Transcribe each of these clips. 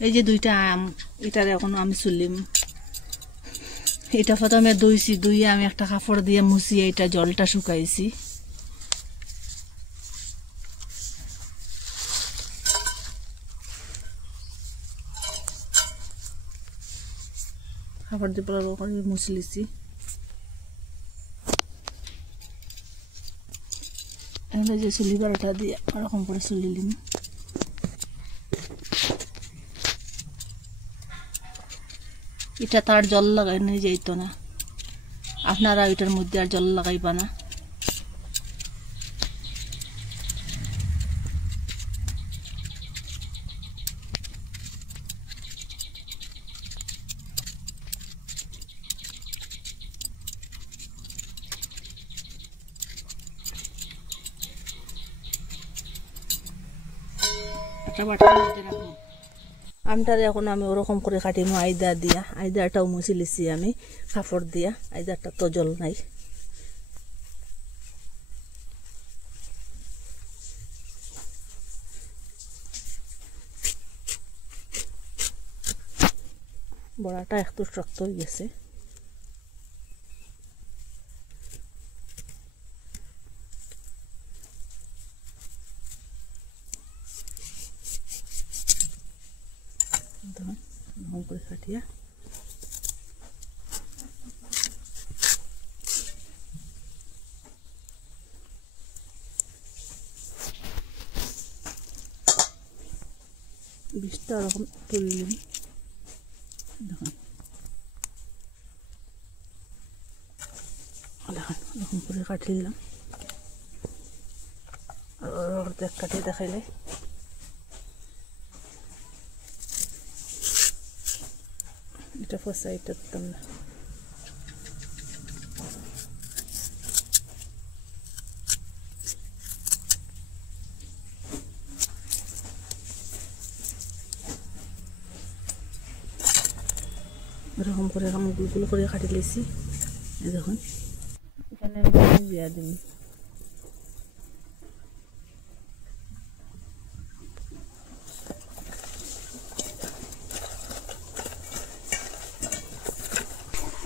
এই যে দুইটা আম, এটার এখন আমি চুলিম। এটা প্রথমে ধুইছি, ধুইয়ে আমি একটা কাপড় দিয়ে মুছিয়ে এটা জলটা শুকাইছি। কাপড় দিয়ে ভালো করে মুছে লিছি। এখন যে চুলি বারোটা দিয়ে ওরকম করে চুলিলিম। এটা তার জল লাগানো যাইতো না, আপনারা এটার মধ্যে আর জল লাগাইবা না। একটা বাটার মধ্যে রাখবো। আমটারে এখন আমি ওরকম করে কাটিম আইদা দিয়া। আইদাটাও মুছি লিছি আমি কাপড় দিয়া। আইদারটা তো জল নাই। বড়াটা একটু শক্ত হয়ে গেছে। এরকম করে কাটিয়া বিষটা ওরকম তুললাম। দেখুন দেখুন এরকম করে কাটিলাম। অর্ধেক কাটিয়ে দেখাইলে এটা ফসা, এটা দিতাম না। এরকম করে আমি গুলগুলো করে কাটি লিছি। দেখুন এখানে আমি দিয়া দিন।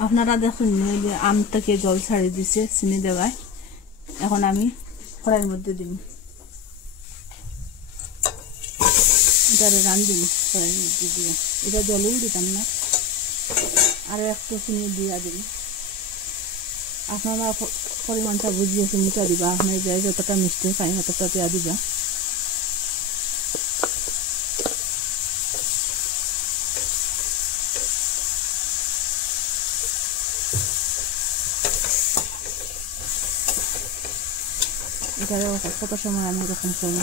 আপনারা দেখুন যে আম থেকে জল ছাড়িয়ে দিছে চিনি দেওয়ায়। এখন আমি কড়াইয়ের মধ্যে দিন, এটা রাঁধিব কড়াইয়ের মধ্যে দিয়ে। এটা জলও দিতাম না, আরও একটু চিনি দিয়া দিন। আপনারা পরিমাণটা বুঝিয়ে চিনিটা দিবা। আপনার যাই যতটা মিষ্টি খাই ততটা পেঁয়া দিবা। এটা কত সময় আমি এরকম করবো।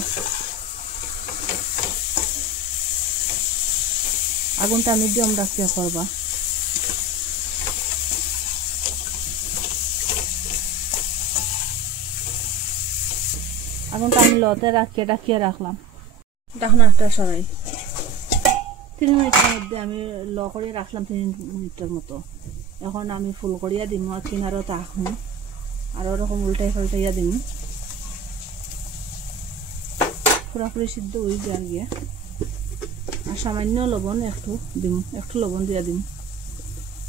আগুনটা মিডিয়াম রাখিয়া করবা। আগুনটা আমি লতে রাখিয়ে ডাকিয়ে রাখলাম। তখন একটা সরাই 3 মিনিটের মধ্যে আমি ল করে রাখলাম 3 মিনিটের মতো। এখন আমি ফুল করিয়া দিম আর কিনারও তাকুন আর ওরকম উল্টাই পাল্টাইয়া দিম। পুরাপুরি সিদ্ধ হয়ে যান গিয়ে। আর সামান্য লবণ একটু দিম, একটু লবণ দিয়া দিম।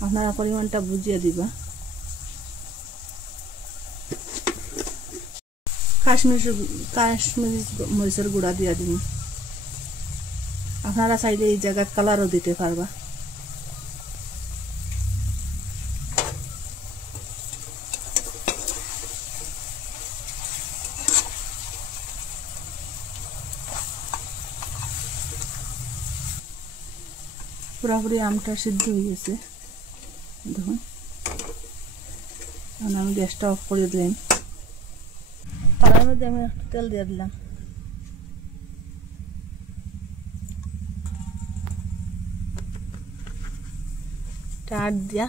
আপনারা পরিমাণটা বুঝিয়ে দিবা। কাশ্মীরি মরিচের গুঁড়া দিয়া দিম। আপনারা চাইলে এই জায়গায় কালারও দিতে পারবা। পুরাপুরি আমটা সিদ্ধ হয়ে গেছে। দেখুন এখন আমি গ্যাসটা অফ করে দিলাম। তার মধ্যে আমি একটু তেল দিয়ে দিলাম। আট দিয়া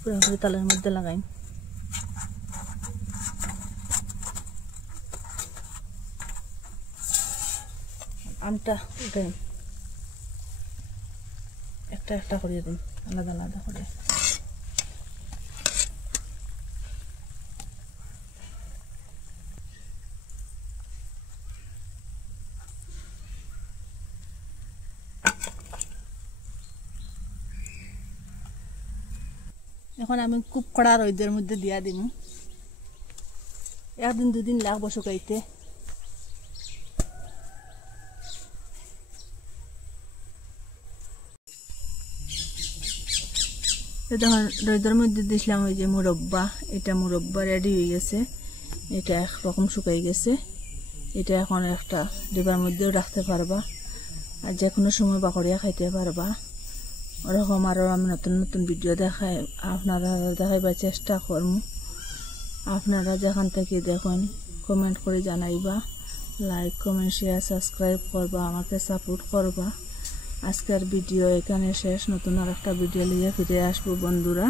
পুরাপুরি তালের মধ্যে লাগাই। আমটা উঠাই একটা একটা করিয়ে দিন, আলাদা আলাদা করে। এখন আমি খুব কড়া রোদের মধ্যে দিয়া দিম, একদিন দুদিন লাগবো শুকাইতে। তখন রোদের মধ্যে দিছিলাম ওই যে মুরব্বা, এটা মুরব্বা রেডি হয়ে গেছে, এটা একরকম শুকাই গেছে। এটা এখন একটা ডিবার মধ্যেও রাখতে পারবা, আর যে কোনো সময় বাকড়িয়া খাইতে পারবা। ওরকম আরও আমি নতুন নতুন ভিডিও দেখাই আপনারা দেখাইবার চেষ্টা করব। আপনারা যেখান থেকে দেখুন কমেন্ট করে জানাইবা, লাইক কমেন্ট শেয়ার সাবস্ক্রাইব করবা, আমাকে সাপোর্ট করবা। আজকের ভিডিও এখানে শেষ, নতুন আর একটা ভিডিও নিয়ে ফিরে আসবো বন্ধুরা।